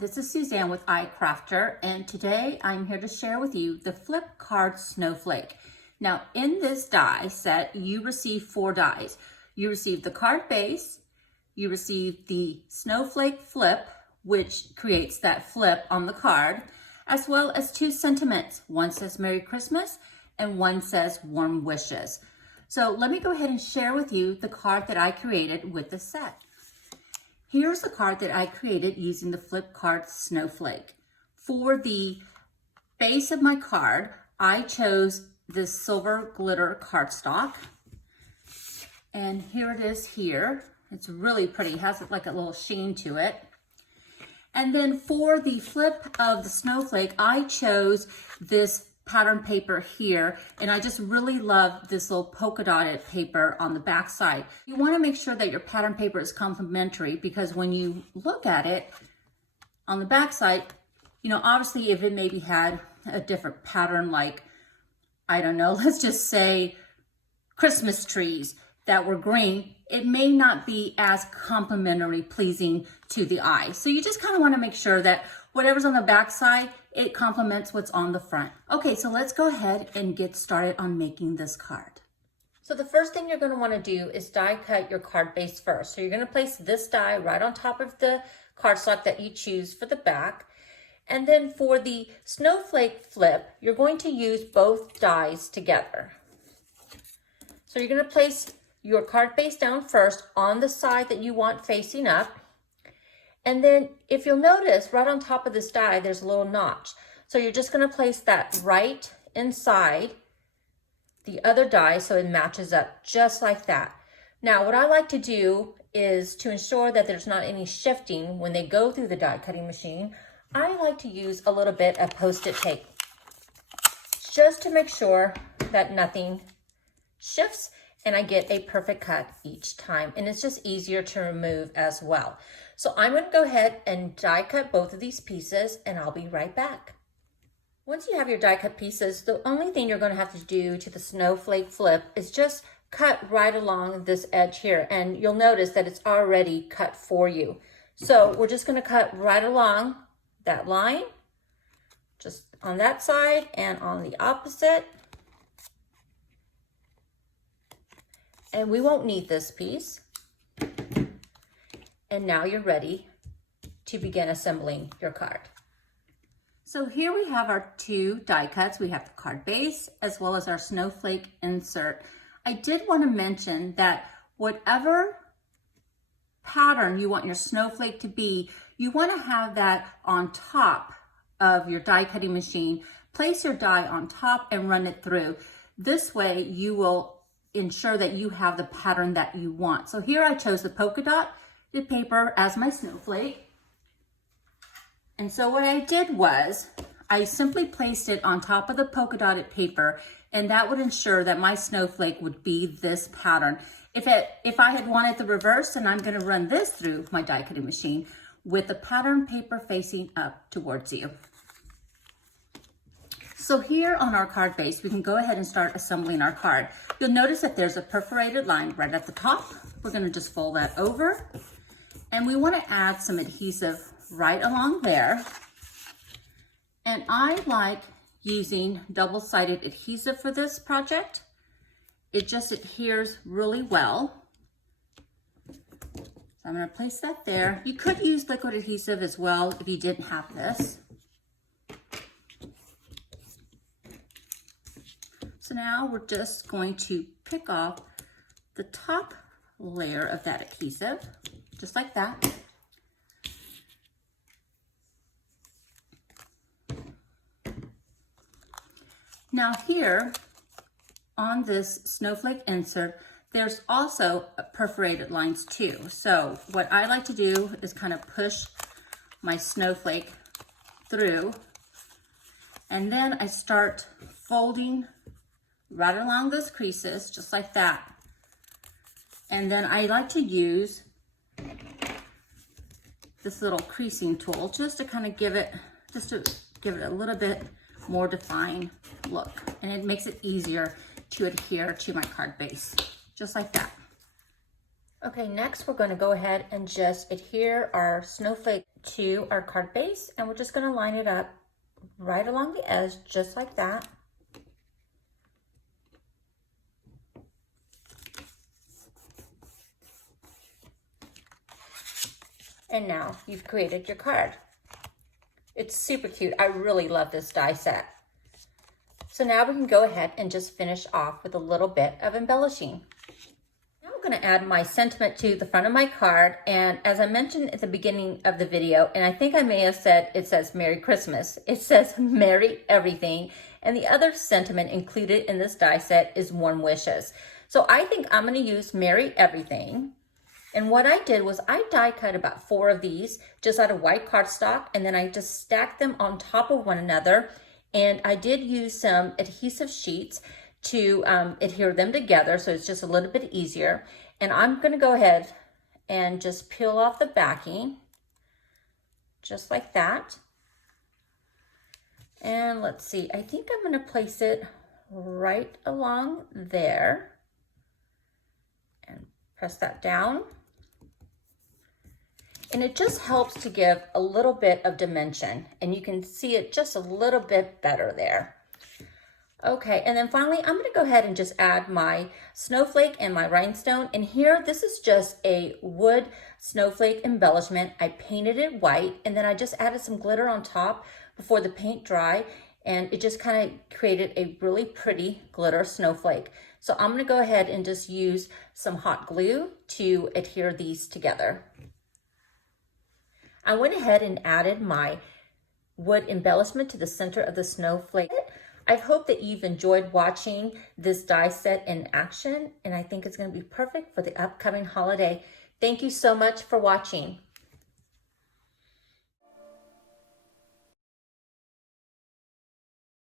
this is Suzanne with iCrafter, and today I'm here to share with you the flip card Snowflake. Now in this die set, you receive 4 dies. You receive the card base, you receive the Snowflake flip, which creates that flip on the card, as well as 2 sentiments. One says Merry Christmas and one says Warm Wishes. So let me go ahead and share with you the card that I created with the set. Here's the card that I created using the flip card Snowflake. For the base of my card, I chose this silver glitter cardstock. And here it is here. It's really pretty, it has like a little sheen to it. And then for the flip of the Snowflake, I chose this pattern paper here, and I just really love this little polka dotted paper on the back side. You want to make sure that your pattern paper is complementary, because when you look at it on the back side, you know, obviously if it maybe had a different pattern, like, I don't know, let's just say Christmas trees that were green, it may not be as complementary pleasing to the eye. So you just kind of want to make sure that whatever's on the back side, it complements what's on the front. Okay, so let's go ahead and get started on making this card. So the first thing you're going to want to do is die cut your card base first. So you're going to place this die right on top of the cardstock that you choose for the back. And then for the Snowflake flip, you're going to use both dies together. So you're going to place your card base down first on the side that you want facing up. And then if you'll notice, right on top of this die, there's a little notch. So you're just going to place that right inside the other die so it matches up just like that. Now, what I like to do is to ensure that there's not any shifting when they go through the die cutting machine, I like to use a little bit of Post-it tape just to make sure that nothing shifts and I get a perfect cut each time. And it's just easier to remove as well. So I'm going to go ahead and die cut both of these pieces, and I'll be right back. Once you have your die cut pieces, the only thing you're going to have to do to the Snowflake flip is just cut right along this edge here. And you'll notice that it's already cut for you. So we're just going to cut right along that line, just on that side and on the opposite. And we won't need this piece. And now you're ready to begin assembling your card. So here we have our 2 die cuts. We have the card base as well as our Snowflake insert. I did want to mention that whatever pattern you want your snowflake to be, you want to have that on top of your die cutting machine. Place your die on top and run it through. This way you will ensure that you have the pattern that you want. So here I chose the polka dot the paper as my snowflake. And so what I did was I simply placed it on top of the polka dotted paper, and that would ensure that my snowflake would be this pattern. If I had wanted the reverse, then I'm going to run this through my die cutting machine with the pattern paper facing up towards you. So here on our card base, we can go ahead and start assembling our card. You'll notice that there's a perforated line right at the top. We're going to just fold that over. And we want to add some adhesive right along there. And I like using double-sided adhesive for this project. It just adheres really well. So I'm going to place that there. You could use liquid adhesive as well if you didn't have this. So now we're just going to pick off the top layer of that adhesive, just like that. Now here on this snowflake insert, there's also perforated lines too. So what I like to do is kind of push my snowflake through, and then I start folding right along those creases, just like that. And then I like to use this little creasing tool just to kind of give it a little bit more defined look. And it makes it easier to adhere to my card base, just like that. Okay, next we're going to go ahead and just adhere our snowflake to our card base, and we're just going to line it up right along the edge, just like that. And now you've created your card. It's super cute. I really love this die set. So now we can go ahead and just finish off with a little bit of embellishing. Now I'm going to add my sentiment to the front of my card. And as I mentioned at the beginning of the video, and I think I may have said it says Merry Christmas. It says Merry Everything. And the other sentiment included in this die set is warm wishes. So I think I'm going to use Merry Everything. And what I did was I die cut about 4 of these just out of white cardstock, and then I just stacked them on top of one another. And I did use some adhesive sheets to adhere them together, so it's just a little bit easier. And I'm going to go ahead and just peel off the backing, just like that. And let's see, I think I'm going to place it right along there and press that down. And it just helps to give a little bit of dimension, and you can see it just a little bit better there. Okay, and then finally, I'm gonna go ahead and just add my snowflake and my rhinestone. And here, this is just a wood snowflake embellishment. I painted it white, and then I just added some glitter on top before the paint dried, and it just kind of created a really pretty glitter snowflake. So I'm gonna go ahead and just use some hot glue to adhere these together. I went ahead and added my wood embellishment to the center of the snowflake. I hope that you've enjoyed watching this die set in action, and I think it's going to be perfect for the upcoming holiday. Thank you so much for watching.